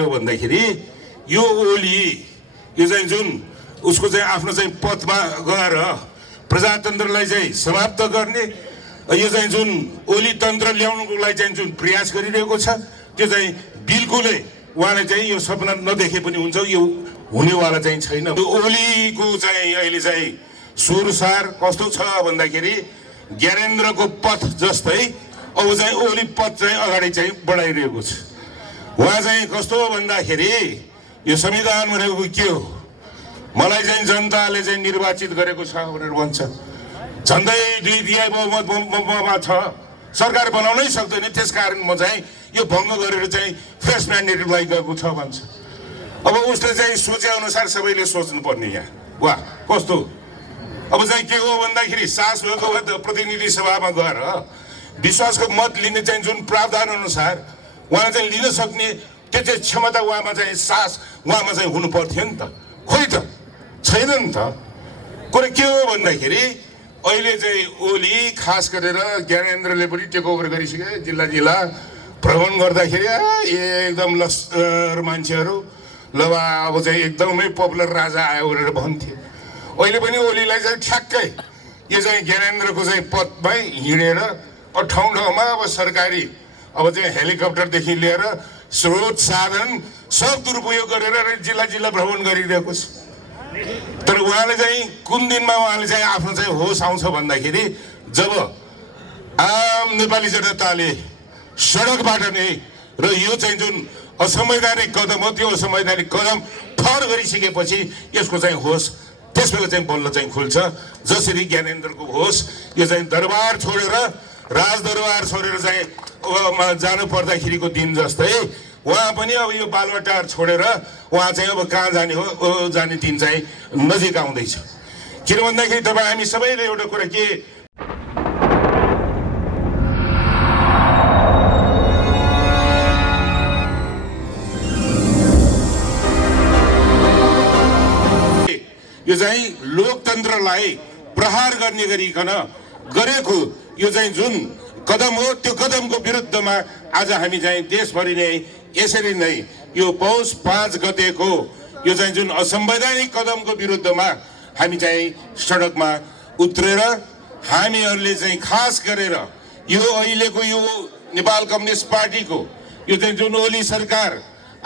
भन्दाखेरि यो ओली यो चाहिँ जुन उसको चाहिँ आफ्नो चाहिँ पथमा गएर प्रजातन्त्रलाई चाहिँ समाप्त गर्ने यो चाहिँ जुन ओली तन्त्र ल्याउनुको लागि चाहिँ जुन प्रयास गरिरहेको छ त्यो चाहिँ बिल्कुलै उहाँले चाहिँ यो सपना नदेखे पनि हुन्छ, यो हुनेवाला चाहिँ छैन। यो ओलीको चाहिँ अहिले चाहिँ सुरसार कस्तो छ भन्दाखेरि ज्ञानेन्द्रको पथ जस्तै अब चाहिँ ओली पथ चाहिँ अगाडि चाहिँ बढाइरहेको छ। उहाँ चाहिँ कस्तो भन्दाखेरि यो संविधान भनेको के हो, मलाई चाहिँ जनताले चाहिँ निर्वाचित गरेको छ भनेर भन्छ। झन्डै 2 तिहाई बहुमतमा छ, सरकार बनाउनै सक्दैन, त्यसकारण म चाहिँ यो भङ्ग गरेर चाहिँ फ्रेस म्यान्डेटलाई गएको छ भन्छ। अब उसले चाहिँ सोचे अनुसार सबैले सोच्नुपर्ने यहाँ वाह कस्तो। अब चाहिँ के हो भन्दाखेरि सास भएको प्रतिनिधि सभामा गएर विश्वासको मत लिने चाहिँ जुन प्रावधान अनुसार उहाँले चाहिँ लिन सक्ने त्यो चाहिँ क्षमता उहाँमा चाहिँ सास उहाँमा चाहिँ हुनु पर्थ्यो नि त, खोइ त छैन नि त। कुरो के हो भन्दाखेरि अहिले चाहिँ ओली खास गरेर ज्ञानेन्द्रले पनि टेक ओभर गरिसके, जिल्ला जिल्ला भ्रमण गर्दाखेरि एकदम लस्कर मान्छेहरू ल अब चाहिँ एकदमै पपुलर राजा आयो भनेर भन्थे। अहिले पनि ओलीलाई चाहिँ ठ्याक्कै यो चाहिँ ज्ञानेन्द्रको चाहिँ पथमै हिँडेर ठाउँ ठाउँमा अब सरकारी अब चाहिँ हेलिकप्टरदेखि लिएर स्रोत साधन सब दुरुपयोग गरेर जिल्ला जिल्ला भ्रमण गरिरहेको छ। तर उहाँले चाहिँ कुन दिनमा उहाँले चाहिँ आफ्नो चाहिँ होस आउँछ भन्दाखेरि जब आम नेपाली जनताले सडकबाट नै र यो चाहिँ जुन असंवैधानिक कदम हो त्यो असंवैधानिक कदम ठहर गरिसकेपछि यसको चाहिँ होस त्यसबेला चाहिँ बल्ल चाहिँ खुल्छ। जसरी ज्ञानेन्द्रको होस यो चाहिँ दरबार छोडेर राजदरबार छोडेर चाहिँ जानु पर्दाखेरिको दिन जस्तै उहाँ पनि अब यो बालुवाटार छोडेर उहाँ चाहिँ अब कहाँ जाने हो जाने दिन चाहिँ नजिक आउँदैछ। किन भन्दाखेरि तपाईँ हामी सबैले एउटा कुरा के यो चाहिँ लोकतन्त्रलाई प्रहार गर्ने गरिकन गरेको यो चाहिँ जुन कदम हो त्यो कदमको विरुद्धमा आज हामी चाहिँ देशभरि नै यसरी नै यो पौष 5 गतेको यो चाहिँ जुन असंवैधानिक कदमको विरुद्धमा हामी चाहिँ सडकमा उत्रेर हामीहरूले चाहिँ खास गरेर यो अहिलेको यो नेपाल कम्युनिस्ट पार्टीको यो चाहिँ जुन ओली सरकार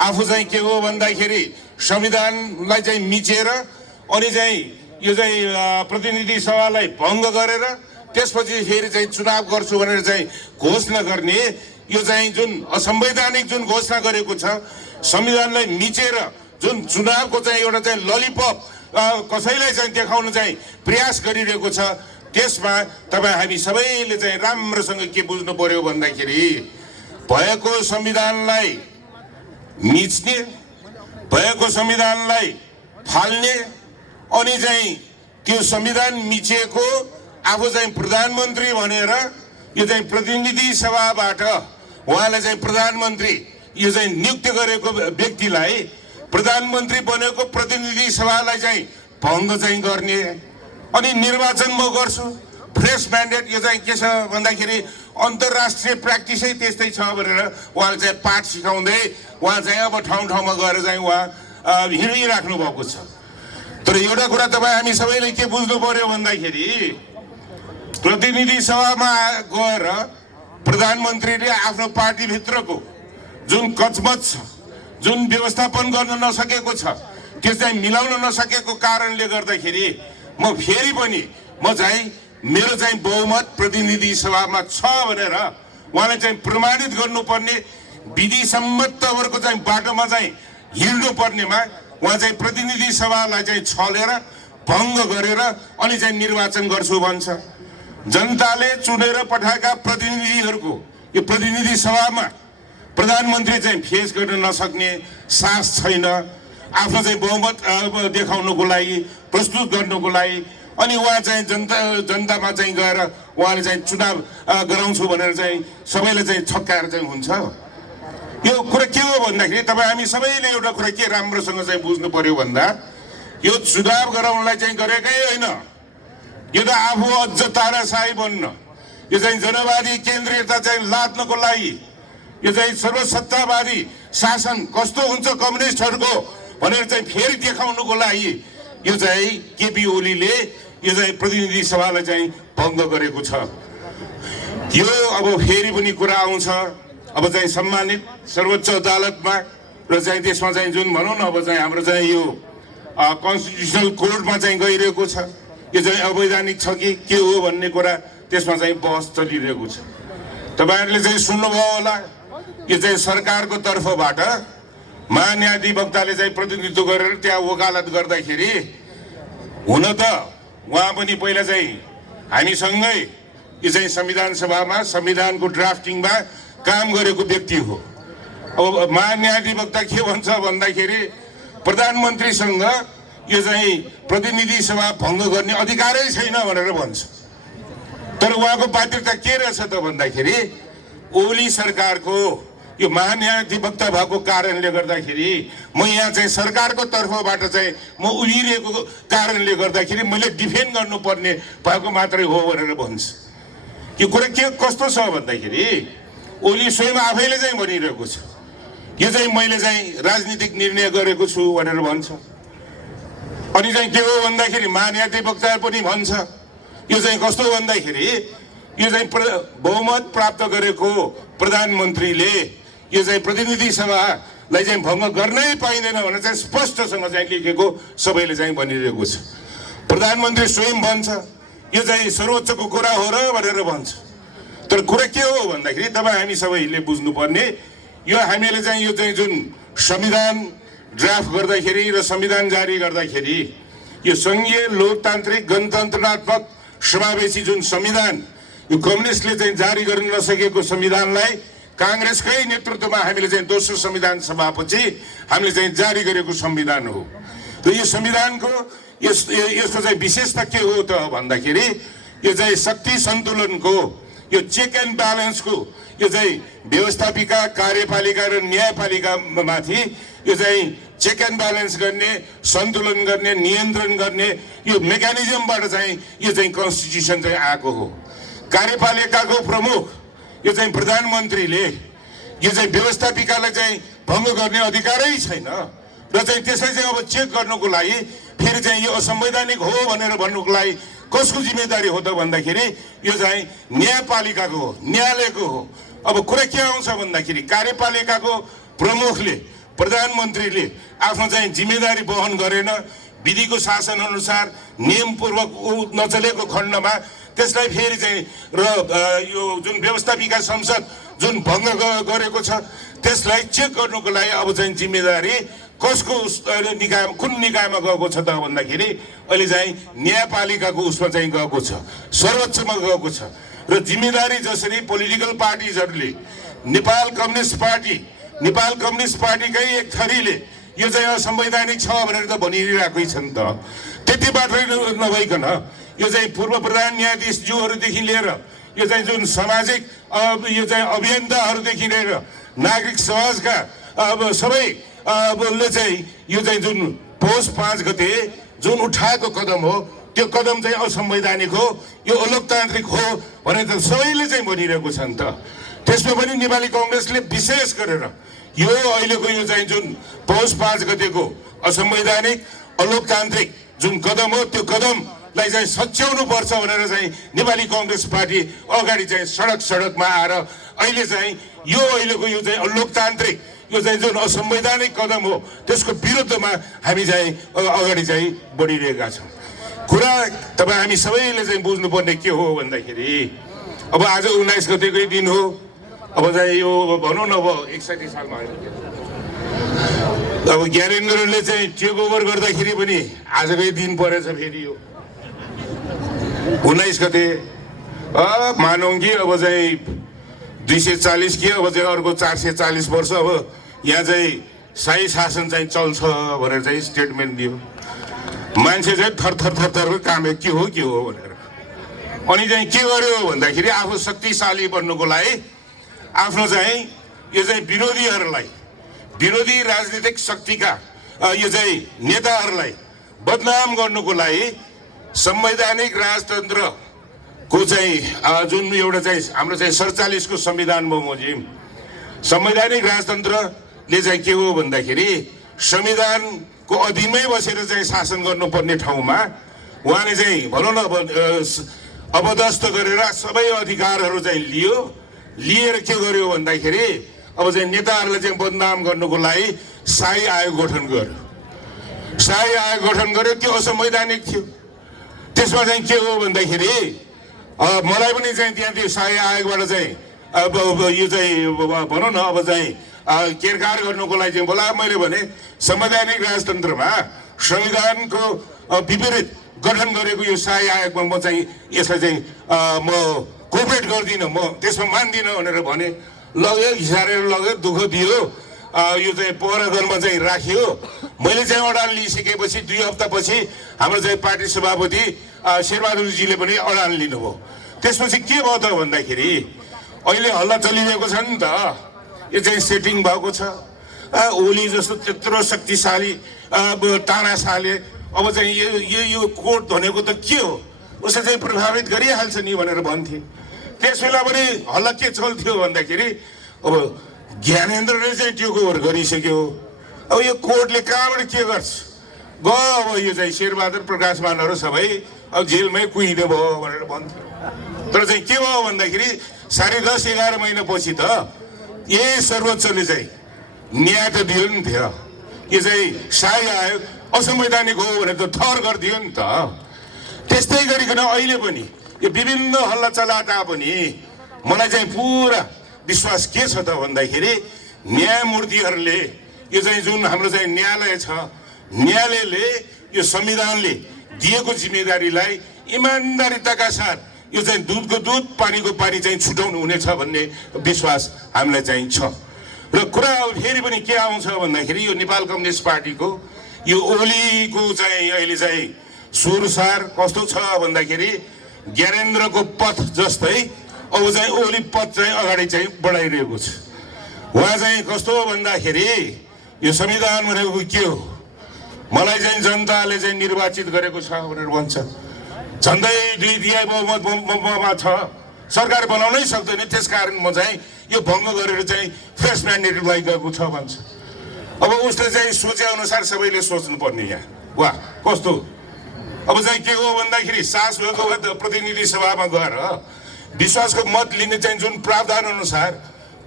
आफू चाहिँ के हो भन्दाखेरि संविधानलाई चाहिँ मिचेर अनि चाहिँ यो चाहिँ प्रतिनिधि सभालाई भङ्ग गरेर त्यसपछि फेरि चाहिँ चुनाव गर्छु भनेर चाहिँ घोषणा गर्ने यो चाहिँ जुन असंवैधानिक जुन घोषणा गरेको छ, संविधानलाई मिचेर जुन चुनावको चाहिँ एउटा चाहिँ ललिपप कसैलाई चाहिँ देखाउन चाहिँ प्रयास गरिरहेको छ, त्यसमा तपाईँ हामी सबैले चाहिँ राम्रोसँग के बुझ्नु पर्यो भन्दाखेरि भएको संविधानलाई मिच्ने, भएको संविधानलाई फाल्ने अनि चाहिँ त्यो संविधान मिचेको आफू चाहिँ प्रधानमन्त्री भनेर यो चाहिँ प्रतिनिधि सभाबाट उहाँले चाहिँ प्रधानमन्त्री यो चाहिँ नियुक्त गरेको व्यक्तिलाई प्रधानमन्त्री बनेको प्रतिनिधि सभालाई चाहिँ भङ्ग चाहिँ गर्ने अनि निर्वाचन म गर्छु फ्रेस म्यान्डेट। यो चाहिँ के छ भन्दाखेरि अन्तर्राष्ट्रिय प्र्याक्टिसै त्यस्तै छ भनेर उहाँले चाहिँ पाठ सिकाउँदै उहाँ चाहिँ अब ठाउँ ठाउँमा गएर चाहिँ उहाँ हिँडिराख्नु भएको छ। तर एउटा कुरा तपाईँ हामी सबैले के बुझ्नु पर्यो भन्दाखेरि प्रतिनिधि सभामा गएर प्रधानमन्त्रीले आफ्नो पार्टीभित्रको जुन कचमच छ, जुन व्यवस्थापन गर्न नसकेको छ, त्यो चाहिँ मिलाउन नसकेको कारणले गर्दाखेरि म फेरि पनि म चाहिँ मेरो चाहिँ बहुमत प्रतिनिधि सभामा छ भनेर उहाँले चाहिँ प्रमाणित गर्नुपर्ने विधि सम्मत तवरको चाहिँ बाटोमा चाहिँ हिँड्नु पर्नेमा उहाँ चाहिँ प्रतिनिधि सभालाई चाहिँ छलेर भङ्ग गरेर अनि चाहिँ निर्वाचन गर्छु भन्छ। जनताले चुनेर पठाएका प्रतिनिधिहरूको यो प्रतिनिधि सभामा प्रधानमन्त्री चाहिँ फेस गर्न नसक्ने साहस छैन, आफ्नो चाहिँ बहुमत देखाउनुको लागि प्रस्तुत गर्नुको लागि अनि उहाँ चाहिँ जनतामा चाहिँ गएर उहाँले चाहिँ चुनाव गराउँछु भनेर चाहिँ सबैले चाहिँ छक्काएर चाहिँ हुन्छ। यो कुरा के हो भन्दाखेरि तपाईँ हामी सबैले एउटा कुरा के राम्रोसँग चाहिँ बुझ्नु पर्यो भन्दा यो चुनाव गराउनलाई चाहिँ गरेकै होइन, यो त आफू अझ ताराशाही बन्न, यो चाहिँ जनवादी केन्द्रीयता चाहिँ लाद्नको लागि यो चाहिँ सर्वसत्तावादी शासन कस्तो हुन्छ कम्युनिस्टहरूको भनेर चाहिँ फेरि देखाउनुको लागि यो चाहिँ केपी ओलीले यो चाहिँ प्रतिनिधि सभालाई चाहिँ भङ्ग गरेको छ। यो अब फेरि पनि कुरा आउँछ अब चाहिँ सम्मानित सर्वोच्च अदालतमा र चाहिँ त्यसमा चाहिँ जुन भनौँ न अब चाहिँ हाम्रो चाहिँ यो कन्स्टिट्युसनल कोर्टमा चाहिँ गइरहेको छ। यो चाहिँ अवैधानिक छ कि के हो भन्ने कुरा त्यसमा चाहिँ बहस चलिरहेको छ। तपाईँहरूले चाहिँ सुन्नुभयो होला यो चाहिँ सरकारको तर्फबाट महान्यायाधिवक्ताले चाहिँ प्रतिनिधित्व गरेर त्यहाँ वकालत गर्दाखेरि हुन त उहाँ पनि पहिला चाहिँ हामीसँगै यो चाहिँ संविधान सभामा संविधानको ड्राफ्टिङमा काम गरेको व्यक्ति हो। अब महान्यायाधिवक्ता के भन्छ भन्दाखेरि प्रधानमन्त्रीसँग यो चाहिँ प्रतिनिधि सभा भङ्ग गर्ने अधिकारै छैन भनेर भन्छ। तर उहाँको बाध्यता के रहेछ त भन्दाखेरि ओली सरकारको यो महान्यायाधिवक्ता भएको कारणले गर्दाखेरि म यहाँ चाहिँ सरकारको तर्फबाट चाहिँ म उभिरहेको कारणले गर्दाखेरि मैले डिफेन्ड गर्नुपर्ने भएको मात्रै हो भनेर भन्छ। यो कुरा के कस्तो छ भन्दाखेरि ओली स्वयं आफैले चाहिँ भनिरहेको छ यो चाहिँ मैले चाहिँ राजनीतिक निर्णय गरेको छु भनेर भन्छ। अनि चाहिँ के हो भन्दाखेरि महान्यायाधिवक्ता पनि भन्छ यो चाहिँ कस्तो भन्दाखेरि यो चाहिँ बहुमत प्राप्त गरेको प्रधानमन्त्रीले यो चाहिँ प्रतिनिधि सभालाई चाहिँ भङ्ग गर्नै पाइँदैन भनेर चाहिँ स्पष्टसँग चाहिँ लेखेको सबैले चाहिँ भनिरहेको छ। प्रधानमन्त्री स्वयं भन्छ यो चाहिँ सर्वोच्चको कुरा हो र भनेर भन्छ। तर कुरा के हो भन्दाखेरि तपाईँ हामी सबैले बुझ्नुपर्ने यो हामीले चाहिँ यो चाहिँ जुन संविधान ड्राफ्ट गर्दाखेरि र संविधान जारी गर्दाखेरि यो सङ्घीय लोकतान्त्रिक गणतन्त्रात्मक समावेशी जुन संविधान यो कम्युनिस्टले चाहिँ जारी गर्न नसकेको संविधानलाई काङ्ग्रेसकै नेतृत्वमा हामीले चाहिँ दोस्रो संविधान सभापछि हामीले चाहिँ जारी गरेको संविधान हो। र यो संविधानको यसको चाहिँ विशेषता के हो त भन्दाखेरि यो चाहिँ शक्ति सन्तुलनको यो चेक एन्ड ब्यालेन्सको यो चाहिँ व्यवस्थापिका कार्यपालिका र न्यायपालिका माथि यो चाहिँ चेक एन्ड ब्यालेन्स गर्ने सन्तुलन गर्ने नियन्त्रण गर्ने यो मेकानिजमबाट चाहिँ यो चाहिँ कन्स्टिट्युसन चाहिँ आएको हो। कार्यपालिकाको प्रमुख यो चाहिँ प्रधानमन्त्रीले यो चाहिँ व्यवस्थापिकालाई चाहिँ भङ्ग गर्ने अधिकारै छैन र चाहिँ त्यसलाई चाहिँ अब चेक गर्नुको लागि फेरि चाहिँ यो असंवैधानिक हो भनेर भन्नुको लागि कसको जिम्मेदारी हो त भन्दाखेरि यो चाहिँ न्यायपालिकाको हो, न्यायालयको हो। अब कुरा के आउँछ भन्दाखेरि कार्यपालिकाको प्रमुखले प्रधानमन्त्रीले आफ्नो चाहिँ जिम्मेदारी वहन गरेन, विधिको शासन अनुसार नियमपूर्वक नचलेको खण्डमा त्यसलाई फेरि चाहिँ र यो जुन व्यवस्थापिका संसद जुन भङ्ग गरेको छ त्यसलाई चेक गर्नुको लागि अब चाहिँ जिम्मेदारी कसको निकाय कुन निकायमा गएको छ त भन्दाखेरि अहिले चाहिँ न्यायपालिकाको उसमा चाहिँ गएको छ, सर्वोच्चमा गएको छ। र जिम्मेदारी जसरी पोलिटिकल पार्टिजहरूले नेपाल कम्युनिस्ट पार्टीकै एक थरीले यो चाहिँ असंवैधानिक छ भनेर त भनिरहेकै छन् त। त्यति मात्रै नभइकन यो चाहिँ पूर्व प्रधान न्यायाधीशज्यूहरूदेखि लिएर यो चाहिँ जुन सामाजिक यो चाहिँ अभियन्ताहरूदेखि लिएर नागरिक समाजका अब सबै ले चाहिँ यो चाहिँ जुन पौष 5 गते जुन उठाएको कदम हो त्यो कदम चाहिँ असंवैधानिक हो, यो अलोकतान्त्रिक हो भनेर त सबैले चाहिँ भनिरहेको छ नि त। त्यसमा पनि नेपाली काङ्ग्रेसले विशेष गरेर यो अहिलेको यो चाहिँ जुन पौष 5 गतेको असंवैधानिक अलोकतान्त्रिक जुन कदम हो त्यो कदमलाई चाहिँ सच्याउनु पर्छ भनेर चाहिँ नेपाली काङ्ग्रेस पार्टी अगाडि चाहिँ सडकमा आएर अहिले चाहिँ यो अहिलेको यो चाहिँ अलोकतान्त्रिक यो चाहिँ जुन असंवैधानिक कदम हो त्यसको विरुद्धमा हामी चाहिँ अगाडि चाहिँ बढिरहेका छौँ। कुरा तपाईँ हामी सबैले चाहिँ बुझ्नुपर्ने के हो भन्दाखेरि अब आज 19 गतेकै दिन हो। अब चाहिँ यो भनौँ न अब 61 सालमा अब ज्ञानेन्द्रले चाहिँ टेक ओभर गर्दाखेरि पनि आजकै दिन परेछ फेरि यो 19 गते मानौँ कि अब चाहिँ 240 कि अब चाहिँ अर्को 440 वर्ष अब यहाँ चाहिँ शाही शासन चाहिँ चल्छ भनेर चाहिँ स्टेटमेन्ट दियो। मान्छे चाहिँ थर काम के हो भनेर अनि चाहिँ के गर्यो भन्दाखेरि आफू शक्तिशाली बन्नुको लागि आफ्नो चाहिँ यो चाहिँ विरोधी राजनीतिक शक्तिका यो चाहिँ नेताहरूलाई बदनाम गर्नुको लागि संवैधानिक राजतन्त्रको चाहिँ जुन एउटा चाहिँ हाम्रो चाहिँ 47 को संविधान बमोजिम संवैधानिक राजतन्त्रले चाहिँ के हो भन्दाखेरि संविधानको अधीनमै बसेर चाहिँ शासन गर्नुपर्ने ठाउँमा उहाँले चाहिँ भनौँ न अबदस्त गरेर सबै अधिकारहरू चाहिँ लिएर के गर्यो भन्दाखेरि अब चाहिँ नेताहरूलाई चाहिँ बदनाम गर्नुको लागि शाही आयोग गठन गर्यो। शाही आयोग गठन गर्यो, त्यो असंवैधानिक थियो। त्यसमा चाहिँ के हो भन्दाखेरि मलाई पनि चाहिँ त्यहाँ त्यो शाही आयोगबाट चाहिँ अब यो चाहिँ भनौँ न अब चाहिँ केरकार गर्नुको लागि चाहिँ बोला। मैले भने संवैधानिक राजतन्त्रमा संविधानको विपरीत गठन गरेको यो शाही आयोगमा म चाहिँ यसलाई चाहिँ म कोअपरेट गर्दिनँ, म त्यसमा मान्दिनँ भनेर भने। लग्यो, घिसारेर लग्यो, दुःख दियो, यो चाहिँ पहरागरमा चाहिँ राखियो। मैले चाहिँ अडान लिइसकेपछि 2 हप्तापछि हाम्रो चाहिँ पार्टी सभापति शेरबहादुरजीले पनि अडान लिनुभयो। त्यसपछि के भयो त भन्दाखेरि अहिले हल्ला चलिरहेको छ नि त, यो चाहिँ सेटिङ भएको छ। ओली जस्तो त्यत्रो शक्तिशाली तानाशाले अब चाहिँ यो कोर्ट भनेको त के हो, उसले चाहिँ प्रभावित गरिहाल्छ नि भनेर भन्थे। त्यस बेला पनि हल्ला के चल्थ्यो भन्दाखेरि अब ज्ञानेन्द्रले चाहिँ टेक ओभर गरिसक्यो, अब यो कोर्टले कहाँबाट के गर्छ गयो, अब यो चाहिँ शेरबहादुर प्रकाशमानहरू सबै अब जेलमै कुहिने भयो भनेर भन्थ्यो। तर चाहिँ के भयो भन्दाखेरि 10.5-11 महिनापछि त यही सर्वोच्चले चाहिँ न्याय त दियो नि थियो। यो चाहिँ शाही आयोग असंवैधानिक हो भनेर त ठहर गरिदियो नि त। त्यस्तै गरिकन अहिले पनि यो विभिन्न हल्ला चला तापनि मलाई चाहिँ पुरा विश्वास के छ त भन्दाखेरि न्यायमूर्तिहरूले यो चाहिँ जुन हाम्रो चाहिँ न्यायालय छ, न्यायालयले यो संविधानले दिएको जिम्मेदारीलाई इमान्दारिताका साथ यो चाहिँ दुधको दुध पानीको पानी चाहिँ छुटाउनु हुनेछ भन्ने विश्वास हामीलाई चाहिँ छ। र कुरा फेरि पनि के आउँछ भन्दाखेरि यो नेपाल कम्युनिस्ट पार्टीको यो ओलीको चाहिँ अहिले चाहिँ सुरसार कस्तो छ भन्दाखेरि ज्ञानेन्द्रको पथ जस्तै अब चाहिँ ओली पथ चाहिँ अगाडि चाहिँ बढाइरहेको छ। उहाँ चाहिँ कस्तो भन्दाखेरि यो संविधान भनेको के हो, मलाई चाहिँ जनताले चाहिँ निर्वाचित गरेको छ भनेर भन्छ। झन्डै 2 तिहाई बहुमतमा छ, सरकार बनाउनै सक्दैन, त्यसकारण म चाहिँ यो भङ्ग गरेर चाहिँ फ्रेस म्यान्डेट गएको छ भन्छ। अब उसले चाहिँ सोचे अनुसार सबैले सोच्नु पर्ने यहाँ वाह कस्तो। अब चाहिँ के हो भन्दाखेरि सास भएको प्रतिनिधि सभामा गएर विश्वासको मत लिने चाहिँ जुन प्रावधान अनुसार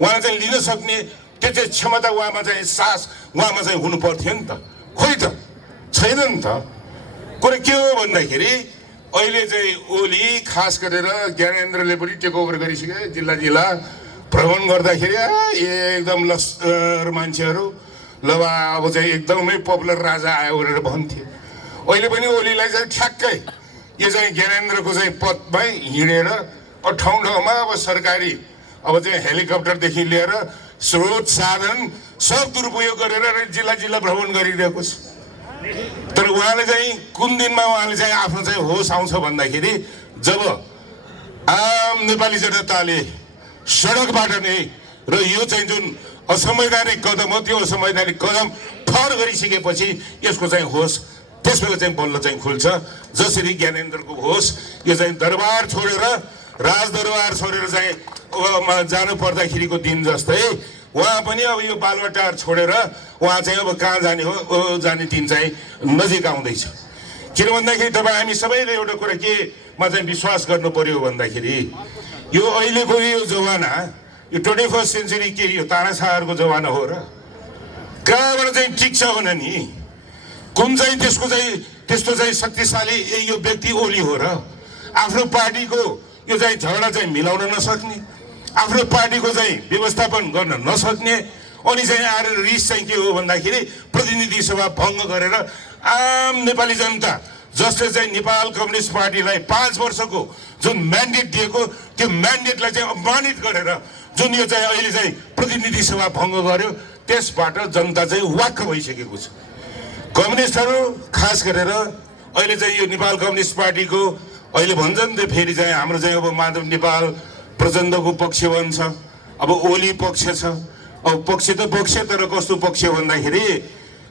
उहाँले चाहिँ लिन सक्ने त्यो चाहिँ क्षमता उहाँमा चाहिँ सास उहाँमा चाहिँ हुनु पर्थ्यो नि त, खोइ त छैन नि त। कुरा के हो भन्दाखेरि अहिले चाहिँ ओली खास गरेर ज्ञानेन्द्रले पनि टेक ओभर गरिसके, जिल्ला जिल्ला भ्रमण गर्दाखेरि एकदम लस्कर मान्छेहरू ल अब चाहिँ एकदमै पपुलर राजा आयो भनेर भन्थे। अहिले पनि ओलीलाई चाहिँ ठ्याक्कै यो चाहिँ ज्ञानेन्द्रको चाहिँ पथमै हिँडेर ठाउँ ठाउँमा अब सरकारी अब चाहिँ हेलिकप्टरदेखि लिएर स्रोत साधन सब दुरुपयोग गरेर जिल्ला जिल्ला भ्रमण गरिरहेको छ। तर उहाँले चाहिँ कुन दिनमा उहाँले चाहिँ आफ्नो चाहिँ होस आउँछ भन्दाखेरि जब आम नेपाली जनताले सडकबाट नै र यो चाहिँ जुन असंवैधानिक कदम हो त्यो असंवैधानिक कदम ठहर गरिसकेपछि यसको चाहिँ होस त्यसबेला चाहिँ बल्ल चाहिँ खुल्छ। जसरी ज्ञानेन्द्रको होस यो चाहिँ दरबार छोडेर राजदरबार छोडेर चाहिँ जानु पर्दाखेरिको दिन जस्तै उहाँ पनि अब यो बालुवाटार छोडेर उहाँ चाहिँ अब कहाँ जाने हो जाने दिन चाहिँ नजिक आउँदैछ। किन भन्दाखेरि तपाईँ हामी सबैले एउटा कुरा केमा चाहिँ विश्वास गर्नु पर्यो भन्दाखेरि यो अहिलेको यो जमाना यो 21st सेन्चुरी के यो तानाशाहहरूको जमाना हो र कहाँबाट चाहिँ टिक्छ भने नि कुन चाहिँ त्यसको चाहिँ त्यस्तो चाहिँ शक्तिशाली यो व्यक्ति ओली हो र आफ्नो पार्टीको यो चाहिँ झगडा चाहिँ मिलाउन नसक्ने, आफ्नो पार्टीको चाहिँ व्यवस्थापन गर्न नसक्ने, अनि चाहिँ आएर रिस चाहिँ के हो भन्दाखेरि प्रतिनिधि सभा भङ्ग गरेर आम नेपाली जनता जसले चाहिँ नेपाल कम्युनिस्ट पार्टीलाई 5 वर्षको जुन म्यान्डेट दिएको त्यो म्यान्डेटलाई चाहिँ अपमानित गरेर जुन यो चाहिँ अहिले चाहिँ प्रतिनिधि सभा भङ्ग गर्यो त्यसबाट जनता चाहिँ वाक्क भइसकेको छ। कम्युनिस्टहरू खास गरेर अहिले चाहिँ यो नेपाल कम्युनिस्ट पार्टीको अहिले भन्छन् त्यो फेरि चाहिँ हाम्रो चाहिँ अब माधव नेपाल प्रचण्डको पक्ष भन्छ, अब ओली पक्ष छ। अब पक्ष त पक्ष, तर कस्तो पक्ष भन्दाखेरि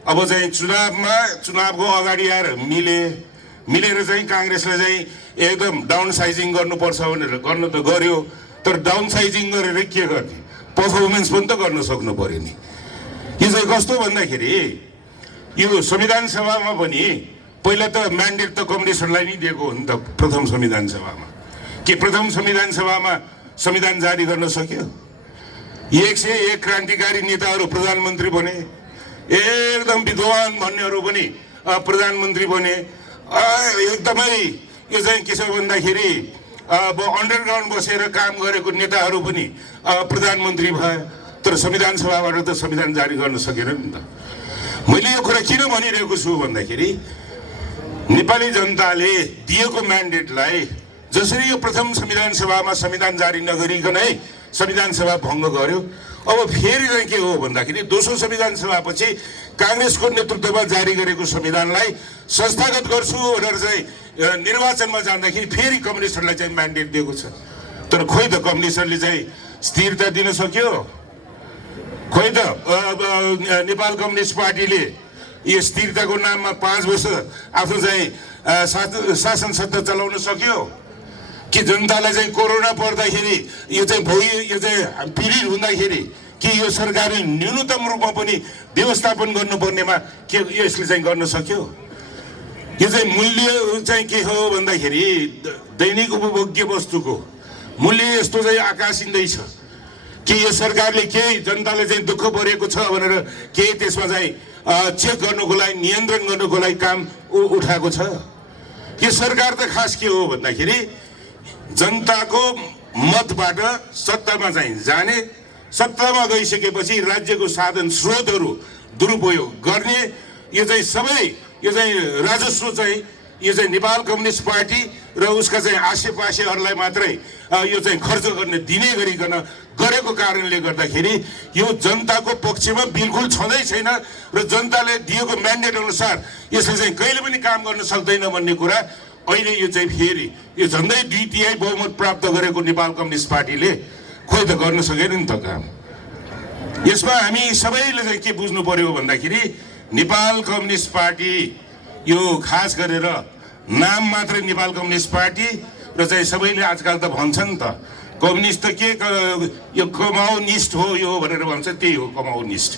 अब चाहिँ चुनावको अगाडि आएर मिलेर चाहिँ काङ्ग्रेसलाई चाहिँ एकदम डाउन साइजिङ गर्नुपर्छ भनेर गर्नु त गर्यो, तर डाउन साइजिङ गरेर के गर्ने, पर्फर्मेन्स पनि त गर्न सक्नु पर्यो नि। यो चाहिँ कस्तो भन्दाखेरि यो संविधान सभामा पनि पहिला त म्यान्डेट त कम्युनिस्टहरूलाई नै दिएको हो नि त प्रथम संविधान सभामा। के प्रथम संविधान सभामा संविधान जारी गर्न सक्यो? 101 क्रान्तिकारी नेताहरू प्रधानमन्त्री बने, एकदम विद्वान भन्नेहरू पनि प्रधानमन्त्री बने। एकदमै यो चाहिँ के छ भन्दाखेरि अब अन्डरग्राउन्ड बसेर काम गरेको नेताहरू पनि प्रधानमन्त्री भए। तर संविधान सभाबाट त संविधान जारी गर्न सकेन नि त। मैले यो कुरा किन भनिरहेको छु भन्दाखेरि नेपाली जनताले दिएको म्यान्डेटलाई जसरी यो प्रथम संविधान सभामा संविधान जारी नगरिकनै संविधान सभा भङ्ग गर्यो, अब फेरि चाहिँ के हो भन्दाखेरि दोस्रो संविधान सभापछि काङ्ग्रेसको नेतृत्वमा जारी गरेको संविधानलाई संस्थागत गर्छु भनेर चाहिँ निर्वाचनमा जाँदाखेरि फेरि कम्युनिस्टहरूलाई चाहिँ म्यान्डेट दिएको छ। तर खोइ त कम्युनिस्टहरूले चाहिँ स्थिरता दिन सक्यो? खोइ त नेपाल कम्युनिस्ट पार्टीले यो स्थिरताको नाममा 5 वर्ष आफ्नो चाहिँ शासन सत्ता चलाउन सक्यो कि? जनतालाई चाहिँ कोरोना पर्दाखेरि यो चाहिँ पीडित हुँदाखेरि कि यो सरकारले न्यूनतम रूपमा पनि व्यवस्थापन गर्नुपर्नेमा के यसले चाहिँ गर्न सक्यो? यो चाहिँ मूल्य चाहिँ के हो भन्दाखेरि दैनिक उपभोग्य वस्तुको मूल्य यस्तो चाहिँ आकाशिँदैछ कि यो सरकारले केही जनताले चाहिँ दुःख परेको छ भनेर केही त्यसमा चाहिँ चेक गर्नुको लागि, नियन्त्रण गर्नुको लागि काम उठाएको छ? यो सरकार त खास के हो भन्दाखेरि जनताको मतबाट सत्तामा चाहिँ जाने, सत्तामा गइसकेपछि राज्यको साधन स्रोतहरू दुरुपयोग गर्ने, यो चाहिँ सबै यो चाहिँ राजस्व चाहिँ यो चाहिँ नेपाल कम्युनिस्ट पार्टी र उसका चाहिँ आसेपासेहरूलाई मात्रै यो चाहिँ खर्च गर्ने दिने गरिकन गरेको कारणले गर्दाखेरि यो जनताको पक्षमा बिल्कुल छँदै छैन र जनताले दिएको म्यान्डेट अनुसार यसले चाहिँ कहिले पनि काम गर्न सक्दैन भन्ने कुरा अहिले यो चाहिँ फेरि यो झन्डै 2/3 बहुमत प्राप्त गरेको नेपाल कम्युनिस्ट पार्टीले खोइ त गर्न सकेन नि त काम। यसमा हामी सबैले चाहिँ के बुझ्नु पर्यो भन्दाखेरि नेपाल कम्युनिस्ट पार्टी यो खास गरेर नाम मात्रै नेपाल कम्युनिस्ट पार्टी र चाहिँ सबैले आजकल त भन्छन् त कम्युनिस्ट त के यो कमाउनिस्ट हो यो भनेर भन्छ, त्यही हो कमाउनिस्ट।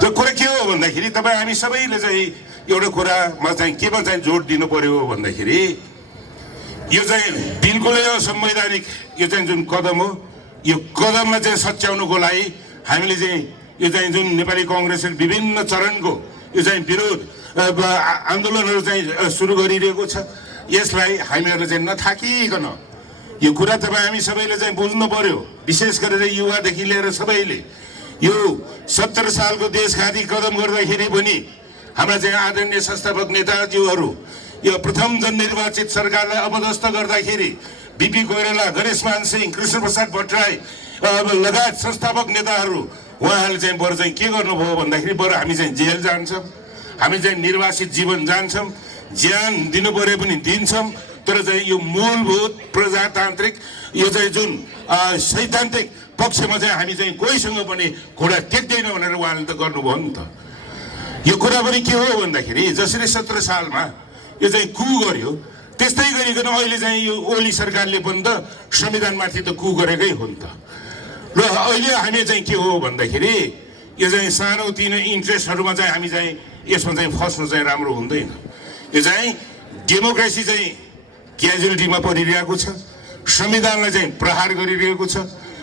त्यो कुरा के हो भन्दाखेरि तपाईँ हामी सबैले चाहिँ एउटा कुरामा चाहिँ केमा चाहिँ जोड दिनु पर्यो भन्दाखेरि यो चाहिँ बिल्कुलै असंवैधानिक यो चाहिँ जुन कदम हो, यो कदमलाई चाहिँ सच्याउनुको लागि हामीले चाहिँ यो चाहिँ जुन नेपाली कङ्ग्रेसले विभिन्न चरणको यो चाहिँ विरोध आन्दोलनहरू चाहिँ सुरु गरिरहेको छ, यसलाई हामीहरूले चाहिँ नथाकिकन यो कुरा तपाईँ हामी सबैले चाहिँ बुझ्नु पर्यो। विशेष गरेर युवादेखि लिएर सबैले यो 70 सालको देशघाती कदम गर्दाखेरि पनि हाम्रा चाहिँ आदरणीय संस्थापक नेताजीहरू यो प्रथम जननिर्वाचित सरकारलाई अपदस्थ गर्दाखेरि बीपी कोइराला, गणेशमान सिंह, कृष्ण प्रसाद भट्टराई लगायत संस्थापक नेताहरू उहाँहरूले चाहिँ बरु चाहिँ के गर्नुभयो भन्दाखेरि बरु हामी चाहिँ जेल जान्छौँ, हामी चाहिँ निर्वासित जीवन जान्छौँ, ज्यान दिनु परे पनि दिन्छौँ, तर चाहिँ यो मूलभूत प्रजातान्त्रिक यो चाहिँ जुन सैद्धान्तिक पक्षमा चाहिँ हामी चाहिँ कोहीसँग पनि घोडा टेक्दैन भनेर उहाँले त गर्नुभयो नि त। यो कुरा पनि के हो भन्दाखेरि जसरी 17 सालमा यो चाहिँ कु गर्यो त्यस्तै गरिकन अहिले चाहिँ यो ओली सरकारले पनि त संविधानमाथि त कु गरेकै हो नि त। र अहिले हामी चाहिँ के हो भन्दाखेरि यो चाहिँ सानोतिनो इन्ट्रेस्टहरूमा चाहिँ हामी चाहिँ यसमा चाहिँ फस्नु चाहिँ राम्रो हुँदैन। यो चाहिँ डेमोक्रेसी चाहिँ क्याजुअलिटीमा परिरहेको छ, संविधानलाई चाहिँ प्रहार गरिरहेको छ।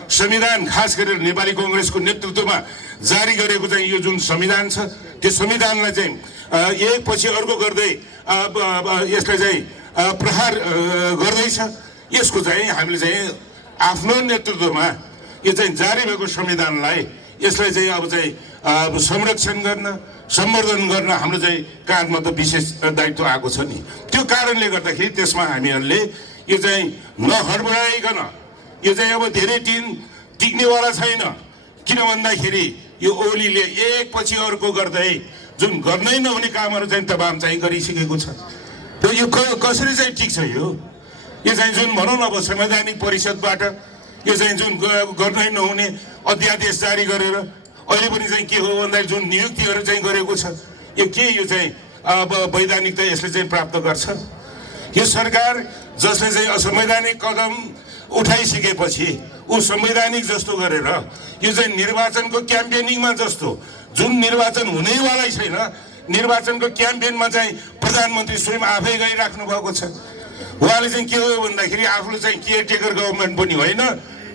संविधान खास गरेर नेपाली कङ्ग्रेसको नेतृत्वमा जारी गरेको चाहिँ यो जुन संविधान छ त्यो संविधानलाई चाहिँ एकपछि अर्को गर्दै यसलाई चाहिँ प्रहार गर्दैछ। यसको चाहिँ हामीले चाहिँ आफ्नो नेतृत्वमा यो चाहिँ जारी भएको संविधानलाई यसलाई चाहिँ अब चाहिँ संरक्षण गर्न, सम्वर्धन गर्न हाम्रो चाहिँ काँधमा त विशेष दायित्व आएको छ नि। त्यो कारणले गर्दाखेरि त्यसमा हामीहरूले यो चाहिँ नहडबडाइकन यो चाहिँ अब धेरै दिन टिक्नेवाला छैन। किन भन्दाखेरि यो ओलीले एकपछि अर्को गर्दै जुन गर्नै नहुने कामहरू चाहिँ तमाम चाहिँ गरिसकेको छ। र यो कसरी चाहिँ टिक्छ? यो चाहिँ जुन भनौँ न अब संवैधानिक परिषदबाट यो चाहिँ जुन गर्नै नहुने अध्यादेश जारी गरेर अहिले पनि चाहिँ के हो भन्दाखेरि जुन नियुक्तिहरू चाहिँ गरेको छ यो के यो चाहिँ वैधानिकता यसले चाहिँ प्राप्त गर्छ? यो सरकार जसले चाहिँ असंवैधानिक कदम उठाइसकेपछि ऊ संवैधानिक जस्तो गरेर यो चाहिँ निर्वाचनको क्याम्पेनिङमा जस्तो जुन निर्वाचन हुनैवालै छैन निर्वाचनको क्याम्पेनमा चाहिँ प्रधानमन्त्री स्वयं आफै गइराख्नु भएको छ। उहाँले चाहिँ के हो भन्दाखेरि आफूले चाहिँ केयरटेकर गभर्मेन्ट पनि होइन,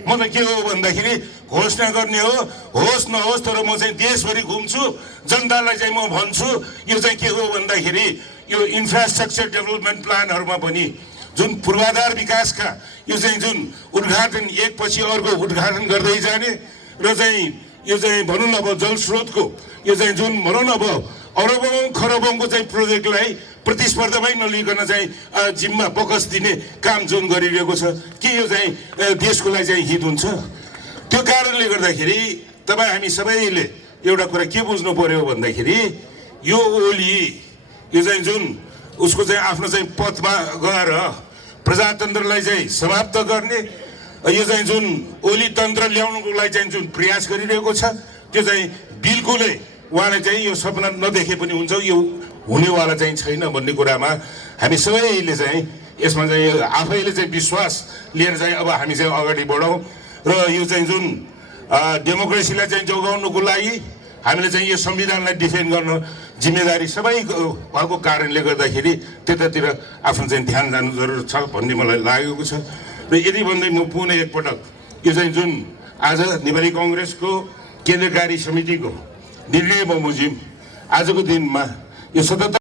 म त के हो भन्दाखेरि घोषणा गर्ने हो, होस् नहोस् तर म चाहिँ देशभरि घुम्छु, जनतालाई चाहिँ म भन्छु यो चाहिँ के हो भन्दाखेरि यो इन्फ्रास्ट्रक्चर डेभलपमेन्ट प्लानहरूमा पनि जुन पूर्वाधार विकासका यो चाहिँ जुन उद्घाटन एकपछि अर्को उद्घाटन गर्दै जाने र चाहिँ यो चाहिँ भनौँ न अब जलस्रोतको यो चाहिँ जुन भनौँ न अब अरबौँ खरबौँको चाहिँ प्रोजेक्टलाई प्रतिस्पर्धामै नलिकन चाहिँ जिम्मा फोकस दिने काम जुन गरिरहेको छ के यो चाहिँ देशको लागि चाहिँ हित हुन्छ? त्यो कारणले गर्दाखेरि तपाईँ हामी सबैले एउटा कुरा के बुझ्नु पर्यो भन्दाखेरि यो ओली यो चाहिँ जुन उसको चाहिँ आफ्नो चाहिँ पथमा गएर प्रजातन्त्रलाई चाहिँ समाप्त गर्ने यो चाहिँ जुन ओली तन्त्र ल्याउनुको लागि चाहिँ जुन प्रयास गरिरहेको छ त्यो चाहिँ बिल्कुलै उहाँले चाहिँ यो सपना नदेखे पनि हुन्छ, यो हुनेवाला चाहिँ छैन भन्ने कुरामा हामी सबैले चाहिँ यसमा चाहिँ आफैले चाहिँ विश्वास लिएर चाहिँ अब हामी चाहिँ अगाडि बढौँ र यो चाहिँ जुन डेमोक्रेसीलाई चाहिँ जोगाउनुको लागि हामीले चाहिँ यो संविधानलाई डिफेन्ड गर्न जिम्मेदारी सबैको भएको कारणले गर्दाखेरि त्यतातिर आफ्नो चाहिँ ध्यान जानु जरुरत छ भन्ने मलाई लागेको छ। र यदि भन्दै म पुनः एकपटक यो चाहिँ जुन आज नेपाली कङ्ग्रेसको केन्द्रीय कार्य समितिको निर्णय बमोजिम आजको दिनमा यो 77